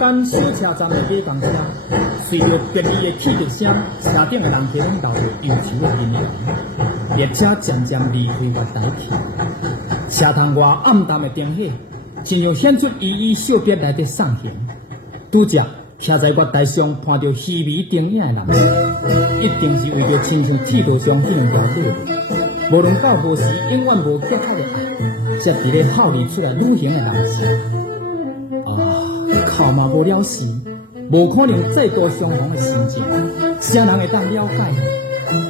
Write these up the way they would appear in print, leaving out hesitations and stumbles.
山间小车站的马公车，随着别离的汽笛声，车顶的人客拢流着忧愁的面容。列车渐渐离开月台去，车窗外暗淡的灯火，真像显出依依惜别来的送行。拄则徛在月台上看到虚微灯影的人，一定是为着亲像铁道上迄两条路，无论到何时，永远无结合的爱，才伫咧效力出来旅行的人生。靠嘛无了时，无可能再度相逢的心情，谁人会当了解？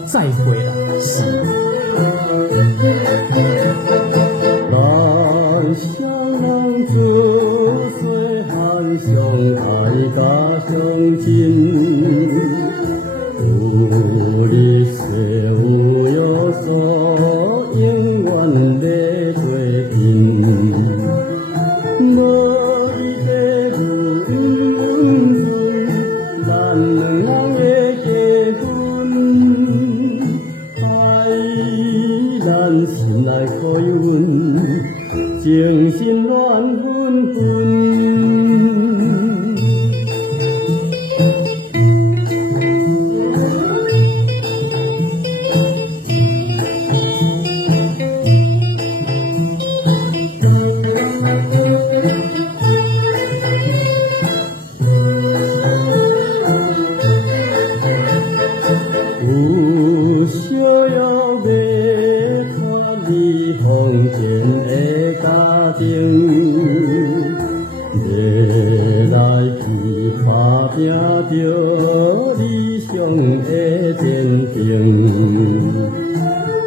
再会啦，是。咱双人做细汉相爱甲相亲，有日世有约束，永远要做阵。心内可有阮，情深乱纷纷。有逍遥袂看你封建的家庭，要来去打拼着理想的前程，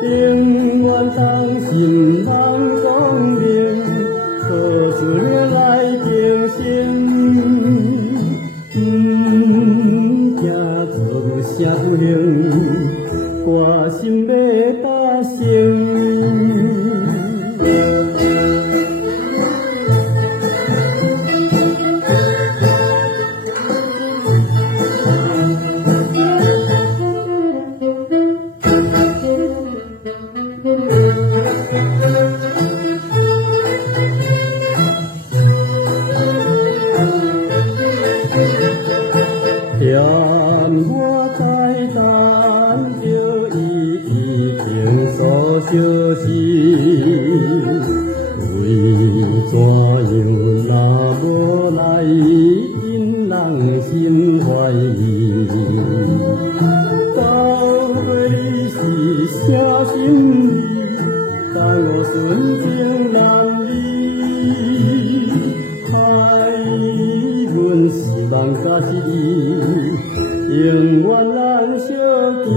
永远当心人光明，做出来定心，惊做啥不行，我心要大声。嫌我再等着伊一定所小事，为怎样若无来，引人心怀疑？到底是啥心意，等我纯情男儿，害阮失望甲失意。永远咱相见。